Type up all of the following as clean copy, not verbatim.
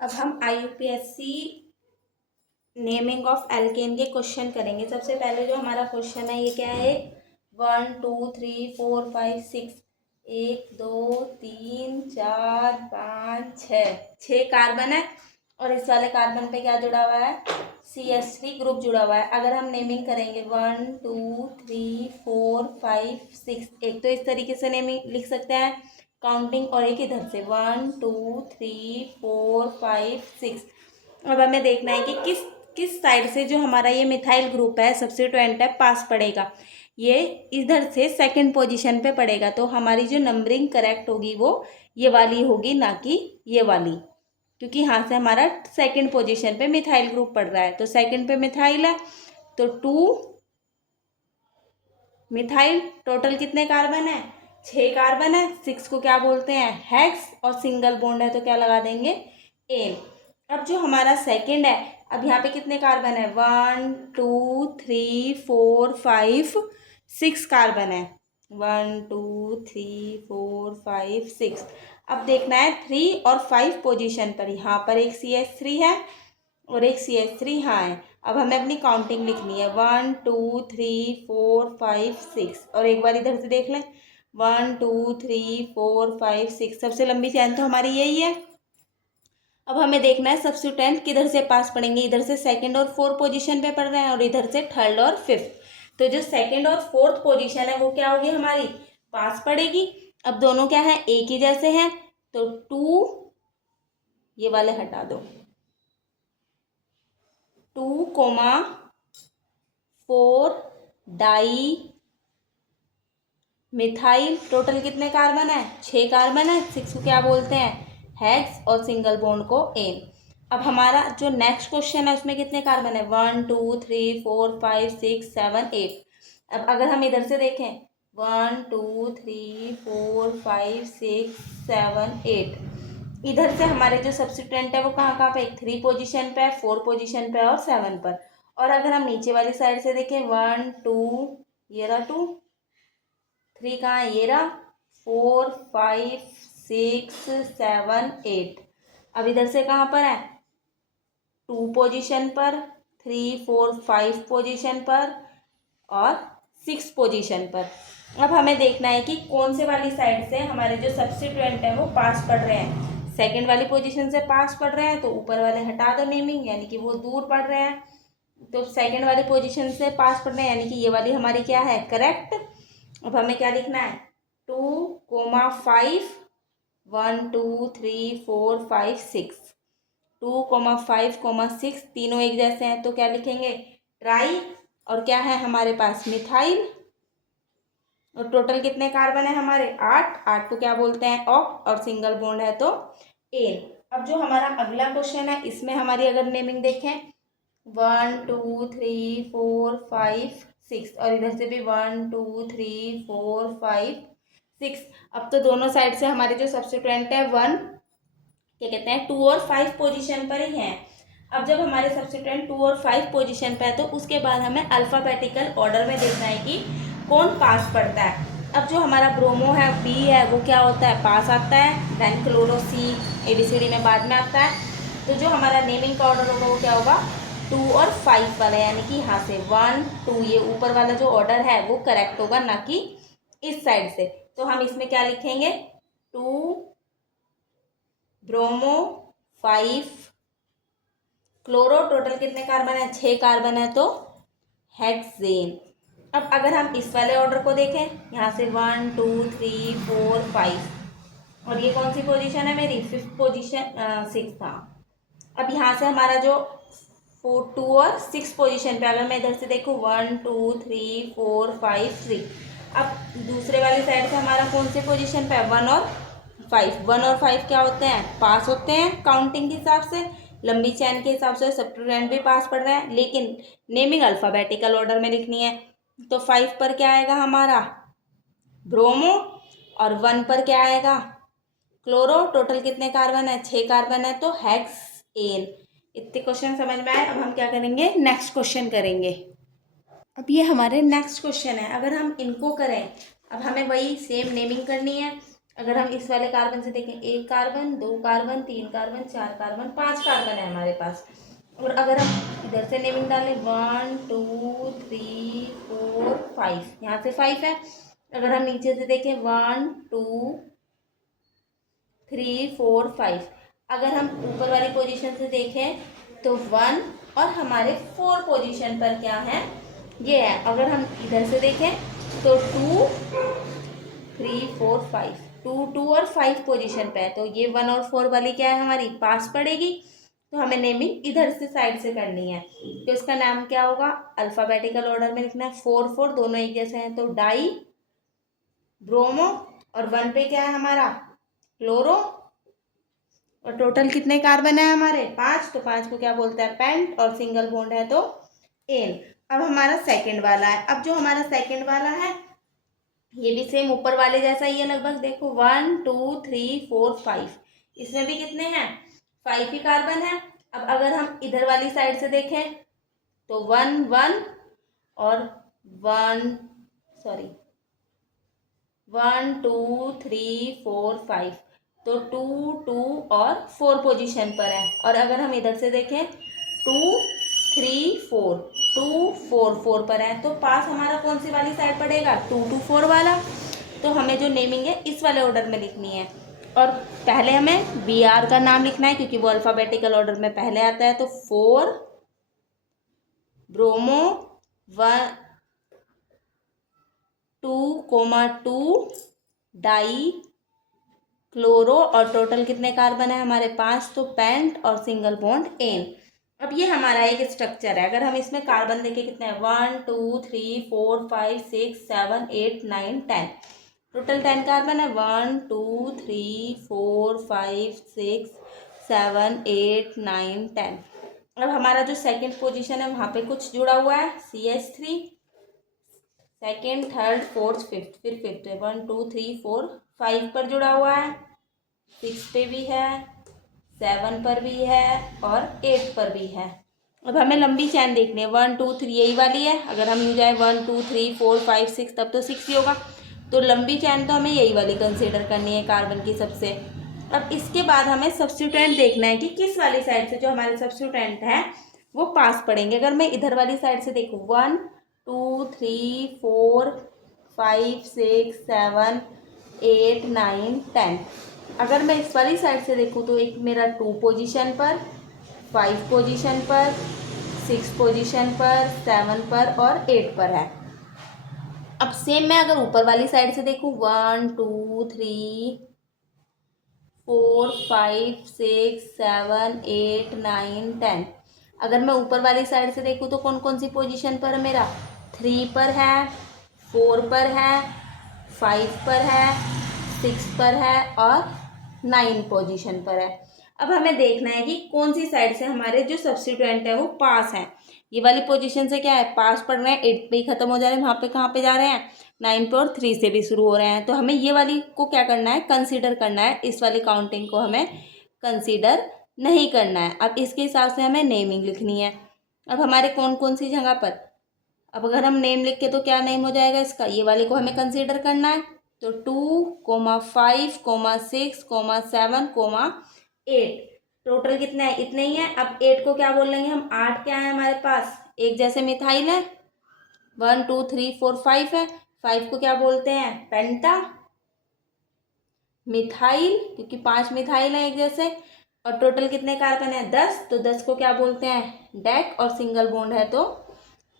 अब हम IUPAC naming of alkene के क्वेश्चन करेंगे। सबसे पहले जो हमारा क्वेश्चन है ये क्या है, 1 2 3 4 5 6, 1 2 3 4 5 छः कार्बन है और इस वाले कार्बन पे क्या जुड़ा हुआ है, CH3 ग्रुप जुड़ा हुआ है। अगर हम नेमिंग करेंगे 1 2 3 4 5 6, एक तो इस तरीके से नेमिंग लिख सकते हैं काउंटिंग, और एक इधर से 1 2 3 4 5 6। अब हमें देखना है कि किस साइड से जो हमारा ये मिथाइल ग्रुप है सब्स्टिट्यूएंट है पास पड़ेगा। ये इधर से सेकंड पोजीशन पे पड़ेगा, तो हमारी जो नंबरिंग करेक्ट होगी वो ये वाली होगी, ना कि ये वाली, क्योंकि यहाँ से हमारा सेकंड पोजीशन पे मिथाइल ग्रुप पड़ रहा है। तो सेकंड पे मिथाइल है तो 2 मिथाइल, टोटल कितने कार्बन है, 6 कार्बन है। 6 को क्या बोलते हैं, हेक्स, और सिंगल बॉन्ड है तो क्या लगा देंगे, एन। अब जो हमारा सेकंड है, अब यहाँ पे कितने कार्बन है, 1 2 3 4 5 6 कार्बन है, 1 2 3 4 5 6। अब देखना है 3 और 5 पोजीशन पर, यहाँ पर एक CH3 है और एक CH3 यहाँ है। अब हमें अपनी काउंटिंग लिखनी है 1 2 3 4 5 6, और एक बार इधर से देख लें 1 2 3 4 5 6, सबसे लंबी चैन तो हमारी यही है। अब हमें देखना है सब्स्टिट्यूएंट किधर से पास पड़ेंगे, इधर से सेकंड और फोर्थ पोजीशन पे पड़ रहे हैं और इधर से थर्ड और फिफ्थ। तो जो सेकंड और फोर्थ पोजीशन है वो क्या होगी, हमारी पास पड़ेगी। अब दोनों क्या है, एक ही जैसे हैं, तो 2 ये वाले हटा दो, 2,4 डाई मिथाइल, टोटल कितने कार्बन है, 6 कार्बन है। 6 को क्या बोलते हैं, हेक्स, और सिंगल बॉन्ड को एन। अब हमारा जो नेक्स्ट क्वेश्चन है उसमें कितने कार्बन है, 1 2 3 4 5 6 7 8। अब अगर हम इधर से देखें 1 2 3 4 5 6 7 8, इधर से हमारे जो सब्स्टिट्यूएंट है वो कहाँ कहाँ पे, 3 पोजीशन पे है, 4 पोजीशन पे है और 7 पर। और अगर हम नीचे वाली साइड से देखें 1 2, ये रहा 2, 3 कहाँ है, ये रहा 4 5 6 7 8। अब इधर से कहाँ पर है, 2 पोजीशन पर, 3 4 5 पोजीशन पर और 6 पोजीशन पर। अब हमें देखना है कि कौन से वाली साइड से हमारे जो सब्स्टिट्यूएंट है वो पास पड़ रहे हैं। सेकंड वाली पोजीशन से पास पड़ रहे हैं तो ऊपर वाले हटा दो नेमिंग, यानी कि वो दूर पड़ रहे हैं। तो सेकंड वाली पोजीशन से पास पड़ रहे हैं, यानी कि ये वाली हमारी क्या है, करेक्ट। अब हमें क्या लिखना है, 2,5 1 2 3 4 5 6, 2,5 6 तीनों एक जैसे हैं तो क्या लिखेंगे, ट्राई, और क्या है हमारे पास, मिथाइल, और टोटल कितने कार्बन है हमारे, 8 को क्या बोलते हैं, ऑक्ट, और सिंगल बॉन्ड है तो एन। अब जो हमारा अगला क्वेश्चन है इसमें हमारी अगर नेमिंग देखें 1 2 3 4 5 6, और इधर से भी 1 2 3 4 5 6। अब तो दोनों साइड से हमारे जो सब्स्टिट्यूएंट है 1, क्या कहते हैं, 2 और 5 पोजीशन पर ही हैं। अब जब हमारे सब्स्टिट्यूएंट 2 और 5 पोजीशन पे है तो उसके बाद हमें अल्फ़ाबेटिकल ऑर्डर में देखना है कि कौन पास पड़ता है। अब जो हमारा ब्रोमो है, बी है, वो क्या होता है, पास आता है। देन क्लोरो, सी, ABCD में बाद में आता है। तो जो हमारा नेमिंग का ऑर्डर होगा वो क्या होगा, 2 और 5 वाला, यानी कि यहाँ से 1 2, ये ऊपर वाला जो ऑर्डर है वो करेक्ट होगा, ना कि इस साइड से। तो हम इसमें क्या लिखेंगे, 2 ब्रोमो, 5 क्लोरो, टोटल कितने कार्बन है, 6 कार्बन है तो हेक्सेन। अब अगर हम इस वाले ऑर्डर को देखें, यहाँ से 1 2 3 4 5, और ये कौन सी पोजीशन है मेरी, 5th पोजीशन, 6 था। अब यहाँ से हमारा जो 4 2 और 6 पोजीशन पे, अगर मैं इधर से देखूँ 1 2 3 4 5 3। अब दूसरे वाली साइड से हमारा कौन से पोजीशन पे है, 1 और 5। 1 और 5 क्या होते हैं, पास होते हैं काउंटिंग के हिसाब से, लंबी चैन के हिसाब से सब्स्टिट्यूएंट भी पास पड़ रहे हैं, लेकिन नेमिंग अल्फ़ाबेटिकल ऑर्डर में लिखनी है। तो 5 पर क्या आएगा हमारा, ब्रोमो, और 1 पर क्या आएगा, क्लोरो, टोटल कितने कार्बन है, 6 कार्बन है तो हेक्सेन। इतने क्वेश्चन समझ में आए। अब हम क्या करेंगे, नेक्स्ट क्वेश्चन करेंगे। अब ये हमारे नेक्स्ट क्वेश्चन है, अगर हम इनको करें, अब हमें वही सेम नेमिंग करनी है। अगर हम इस वाले कार्बन से देखें, 1 carbon, 2 carbon, 3 carbon, 4 carbon, 5 carbon है हमारे पास। और अगर हम इधर से नेमिंग डालें 1 2 3 4 5, यहाँ से 5 है। अगर हम नीचे से देखें 1 2 3 4 5, अगर हम ऊपर वाली पोजीशन से देखें तो 1 और हमारे 4 पोजीशन पर क्या है, ये है। अगर हम इधर से देखें तो 2 3 4 5, 2 2 और 5 पोजीशन पे है, तो ये 1 और 4 वाली क्या है हमारी पास पड़ेगी। तो हमें नेमिंग इधर से साइड से करनी है, तो इसका नाम क्या होगा, अल्फ़ाबेटिकल ऑर्डर में लिखना है। 4 4 दोनों एक जैसे हैं, तो डाई ब्रोमो, और 1 पे क्या है हमारा क्लोरो, और टोटल कितने कार्बन है हमारे 5, तो 5 को क्या बोलते हैं पेंट, और सिंगल बॉन्ड है तो एन। अब हमारा सेकंड वाला है। अब जो हमारा सेकंड वाला है ये भी सेम ऊपर वाले जैसा ही है लगभग। देखो 1 2 3 4 5, इसमें भी कितने हैं 5 ही कार्बन है। अब अगर हम इधर वाली साइड से देखें तो 1 1 और 1 सॉरी 1 2 3 4 5, तो 2 2 और 4 पोजीशन पर है। और अगर हम इधर से देखें 2 3 4, 2 4 4 पर है, तो पास हमारा कौन सी वाली साइड पड़ेगा 2 2 4 वाला। तो हमें जो नेमिंग है इस वाले ऑर्डर में लिखनी है। और पहले हमें बी आर का नाम लिखना है क्योंकि वो अल्फ़ाबेटिकल ऑर्डर में पहले आता है। तो 4 ब्रोमो 1 2 डाई क्लोरो, और टोटल कितने कार्बन है हमारे 5, तो पेंट और सिंगल बॉन्ड एन। अब ये हमारा एक स्ट्रक्चर है। अगर हम इसमें कार्बन देखें कितने हैं 1 2 3 4 5 6 7 8 9 10, टोटल 10 कार्बन है। 1 2 3 4 5 6 7 8 9 10। अब हमारा जो सेकंड पोजीशन है वहाँ पे कुछ जुड़ा हुआ है CH3, second third fourth fifth, फिर फिफ्थ है 1 2 3 4 5 पर जुड़ा हुआ है, 6 पे भी है, 7 पर भी है और 8 पर भी है। अब हमें लंबी चैन देखनी है 1 2 3 यही वाली है। अगर हम यूँ जाए 1 2 3 4 5 6 तब तो 6 ही होगा, तो लंबी चैन तो हमें यही वाली कंसीडर करनी है कार्बन की सबसे। अब इसके बाद हमें सब्स्टिट्यूएंट देखना है कि किस वाली साइड से जो हमारे सब्स्टिट्यूएंट हैं वो पास पड़ेंगे। अगर मैं इधर वाली साइड से देखूँ 1 2 3 4 5 6 7 8 9 10, अगर मैं इस वाली साइड से देखूँ तो एक मेरा 2 पोजीशन पर, 5 पोजीशन पर, 6 पोजीशन पर, 7 पर और 8 पर है। अब सेम मैं अगर ऊपर वाली साइड से देखूँ 1 2 3 4 5 6 7 8 9 10, अगर मैं ऊपर वाली साइड से देखूँ तो कौन कौन सी पोजीशन पर है मेरा 3 पर है, 4 पर है, 5 पर है, 6 पर है और 9 पोजीशन पर है। अब हमें देखना है कि कौन सी साइड से हमारे जो सब्स्टिट्यूएंट है वो पास है। ये वाली पोजीशन से क्या है पास पढ़ रहे हैं, 8 पे ही खत्म हो जा रहे हैं, वहाँ पे कहाँ पे जा रहे हैं 9 पे और 3 से भी शुरू हो रहे हैं। तो हमें ये वाली को क्या करना है कंसीडर करना है, इस वाली काउंटिंग को हमें कंसीडर नहीं करना है। अब इसके हिसाब से हमें नेमिंग लिखनी है। अब हमारे कौन कौन सी जगह पर, अब अगर हम नेम लिख के तो क्या नेम हो जाएगा इसका, ये वाले को हमें कंसीडर करना है। तो 2 5 6 7 8, टोटल कितने हैं इतने ही हैं। अब 8 को क्या बोल लेंगे हम, 8 क्या है हमारे पास एक जैसे मिथाइल है, 1 2 3 4 5 है। 5 को क्या बोलते हैं पेंटा मिथाइल, क्योंकि 5 मिथाइल है एक जैसे। और टोटल कितने कार्बन है 10, तो 10 को क्या बोलते हैं डेक, और सिंगल बॉन्ड है तो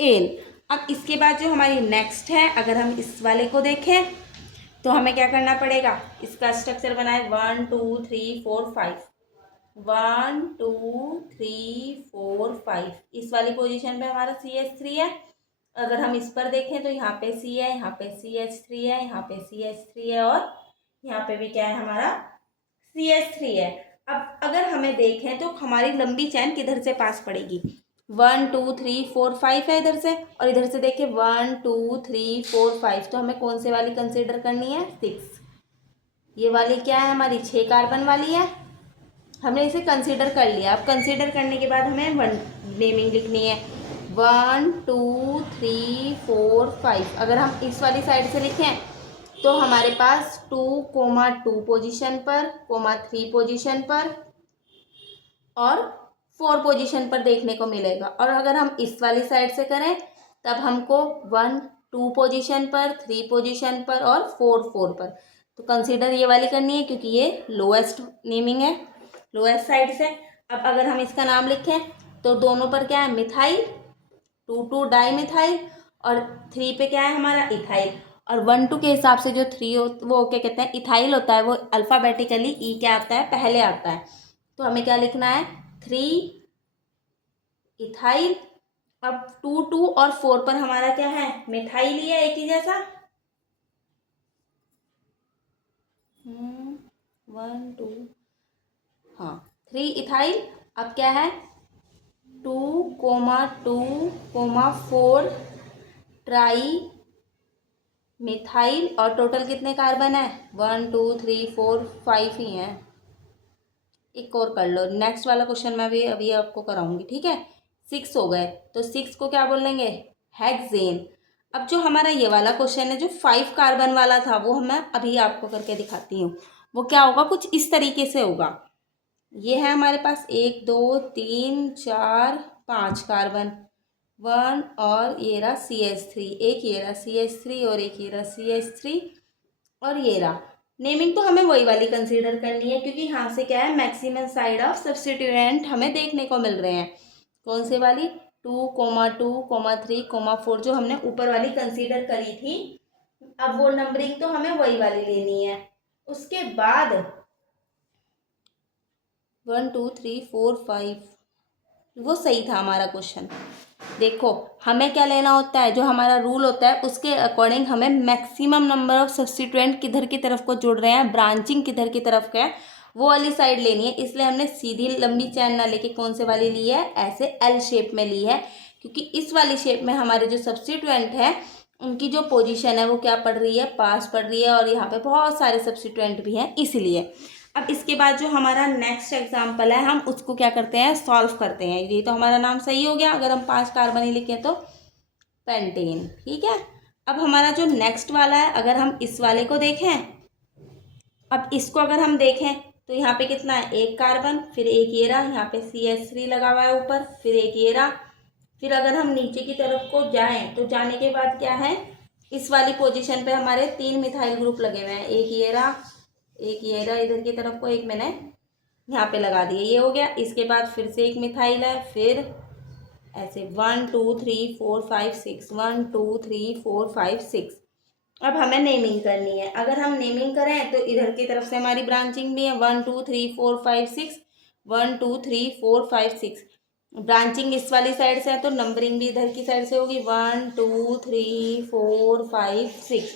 एन। अब इसके बाद जो हमारी नेक्स्ट है, अगर हम इस वाले को देखें तो हमें क्या करना पड़ेगा, इसका स्ट्रक्चर बनाए 1 2 3 4 5, 1 2 3 4 5, इस वाली पोजीशन पे हमारा CH3 है। अगर हम इस पर देखें तो यहाँ पे C है, यहाँ पे CH3 है, यहाँ पे CH3 है और यहाँ पे भी क्या है हमारा CH3 है। अब अगर हमें देखें तो हमारी लंबी चैन किधर से पास पड़ेगी, 1 2 3 4 5 है इधर से, और इधर से देखें 1 2 3 4 5, तो हमें कौन से वाली कंसीडर करनी है 6। ये वाली क्या है हमारी 6 कार्बन वाली है, हमने इसे कंसीडर कर लिया। अब कंसीडर करने के बाद हमें नेमिंग लिखनी है 1 2 3 4 5। अगर हम इस वाली साइड से लिखें तो हमारे पास 2,2 पोजीशन पर, 3 पोजीशन पर और 4 पोजीशन पर देखने को मिलेगा। और अगर हम इस वाली साइड से करें तब हमको 1, 2 पोजीशन पर, 3 पोजीशन पर और 4 पर। तो कंसीडर ये वाली करनी है क्योंकि ये लोएस्ट नेमिंग है, लोएस्ट साइड से। अब अगर हम इसका नाम लिखें तो दोनों पर क्या है, मिथाइल, 2 डाई मिथाइल और 3 पे क्या है हमारा इथाइल। और 1, 2 के हिसाब से जो 3 वो क्या कहते हैं, इथाइल होता है, वो अल्फ़ाबेटिकली ई क्या आता है, पहले आता है। तो हमें क्या लिखना है, 3 इथाइल। अब 2 और 4 पर हमारा क्या है, मिथाइल ही है, एक ही जैसा। 1, 2, हाँ 3 इथाइल। अब क्या है 2,2,4 ट्राई मिथाइल। और टोटल कितने कार्बन है, 1, 2, 3, 4, 5 ही हैं। एक और कर लो, नेक्स्ट वाला क्वेश्चन मैं भी अभी आपको कराऊंगी, ठीक है। 6 हो गए, तो 6 को क्या बोलेंगे, हेक्सेन। अब जो हमारा ये वाला क्वेश्चन है जो 5 कार्बन वाला था, वो मैं अभी आपको करके दिखाती हूँ। वो क्या होगा, कुछ इस तरीके से होगा। ये है हमारे पास 1, 2, 3, 4, 5 कार्बन, 1 और ये रहा CH3, एक ये रहा CH3 और एक ये रहा CH3 और ये रहा। नेमिंग तो हमें वही वाली कंसीडर करनी है क्योंकि यहाँ से क्या है, मैक्सिमम साइड ऑफ सब्स्टिट्यूएंट हमें देखने को मिल रहे हैं। कौन से वाली, 2,2, 3, 4 जो हमने ऊपर वाली कंसीडर करी थी। अब वो नंबरिंग तो हमें वही वाली लेनी है। उसके बाद 1, 2, 3, 4, 5 वो सही था हमारा क्वेश्चन। देखो हमें क्या लेना होता है, जो हमारा रूल होता है उसके अकॉर्डिंग हमें मैक्सिमम नंबर ऑफ सब्स्टिट्यूएंट किधर की तरफ को जुड़ रहे हैं, ब्रांचिंग किधर की तरफ का है, वो वाली साइड लेनी है। इसलिए हमने सीधी लंबी चैन ना लेके कौन से वाली ली है, ऐसे एल शेप में ली है, क्योंकि इस वाली शेप में हमारे जो सब्स्टिट्यूएंट है उनकी जो पोजीशन है वो क्या पड़ रही है, पास पड़ रही है, और यहाँ पे बहुत सारे सब्स्टिट्यूएंट भी हैं इसलिए। अब इसके बाद जो हमारा नेक्स्ट एग्जाम्पल है, हम उसको क्या करते हैं, सॉल्व करते हैं। ये तो हमारा नाम सही हो गया, अगर हम 5 कार्बन ही लिखें तो पेंटेन, ठीक है। अब हमारा जो नेक्स्ट वाला है, अगर हम इस वाले को देखें, अब इसको अगर हम देखें तो यहाँ पे कितना है, 1 कार्बन, फिर एक ये रहा, यहाँ पे CH3 लगा हुआ है ऊपर, फिर एक ये रहा। फिर अगर हम नीचे की तरफ को जाएं तो जाने के बाद क्या है, इस वाली पोजीशन पे हमारे 3 मिथाइल ग्रुप लगे हुए हैं, एक ये रहा, एक ये रहा, इधर की तरफ को एक मैंने यहाँ पे लगा दिया, ये हो गया। इसके बाद फिर से एक मिथाइल है, फिर ऐसे 1, 2, 3, 4, 5, 6, 1, 2, 3, 4, 5, 6। अब हमें नेमिंग करनी है। अगर हम नेमिंग करें तो इधर की तरफ से हमारी ब्रांचिंग भी है, 1, 2, 3, 4, 5, 6, 1, 2, 3, 4, 5, 6। ब्रांचिंग इस वाली साइड से है तो नंबरिंग भी इधर की साइड से होगी, 1, 2, 3, 4, 5, 6।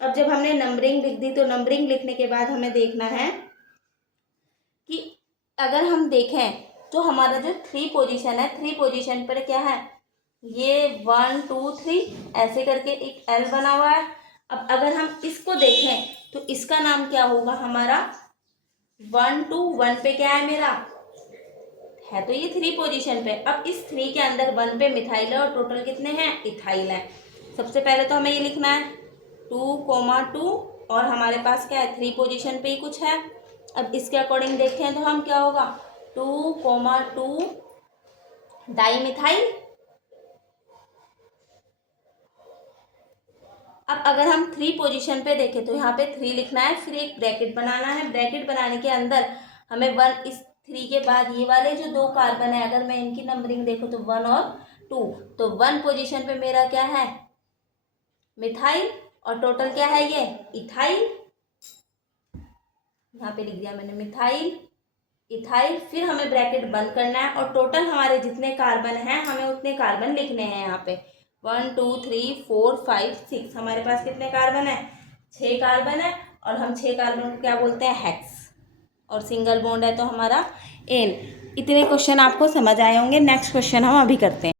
अब जब हमने नंबरिंग लिख दी तो नंबरिंग लिखने के बाद हमें देखना है कि अगर हम देखें तो हमारा जो 3 पोजीशन है, 3 पोजीशन पर क्या है, ये 1, 2, 3 ऐसे करके एक एल बना हुआ है। अब अगर हम इसको देखें तो इसका नाम क्या होगा हमारा, 1, 2, 1 पे क्या है मेरा, है तो ये 3 पोजीशन पे। अब इस 3 के अंदर 1 पे मिथाइल है और टोटल कितने हैं, इथाइल है। सबसे पहले तो हमें ये लिखना है 2,2 और हमारे पास क्या है, 3 पोजीशन पे ही कुछ है। अब इसके अकॉर्डिंग देखें तो हम क्या होगा, 2,2 डाई मिथाइल। अब अगर हम 3 पोजीशन पे देखें तो यहाँ पे 3 लिखना है, फिर एक ब्रैकेट बनाना है। ब्रैकेट बनाने के अंदर हमें 1, इस 3 के बाद ये वाले जो 2 कार्बन है, अगर मैं इनकी नंबरिंग देखूँ तो 1 और 2, तो 1 पोजीशन पे मेरा क्या है, मिथाइल, और टोटल क्या है ये, इथाइल। यहाँ पे लिख दिया मैंने मिथाइल, इथाइल। फिर हमें ब्रैकेट बंद करना है और टोटल हमारे जितने कार्बन हैं हमें उतने कार्बन लिखने हैं। यहाँ पे 1, 2, 3, 4, 5, 6 हमारे पास कितने कार्बन है, 6 कार्बन है। और हम 6 कार्बन को क्या बोलते हैं, हेक्स, और सिंगल बॉन्ड है तो हमारा एन। इतने क्वेश्चन आपको समझ आए होंगे। नेक्स्ट क्वेश्चन हम अभी करते हैं।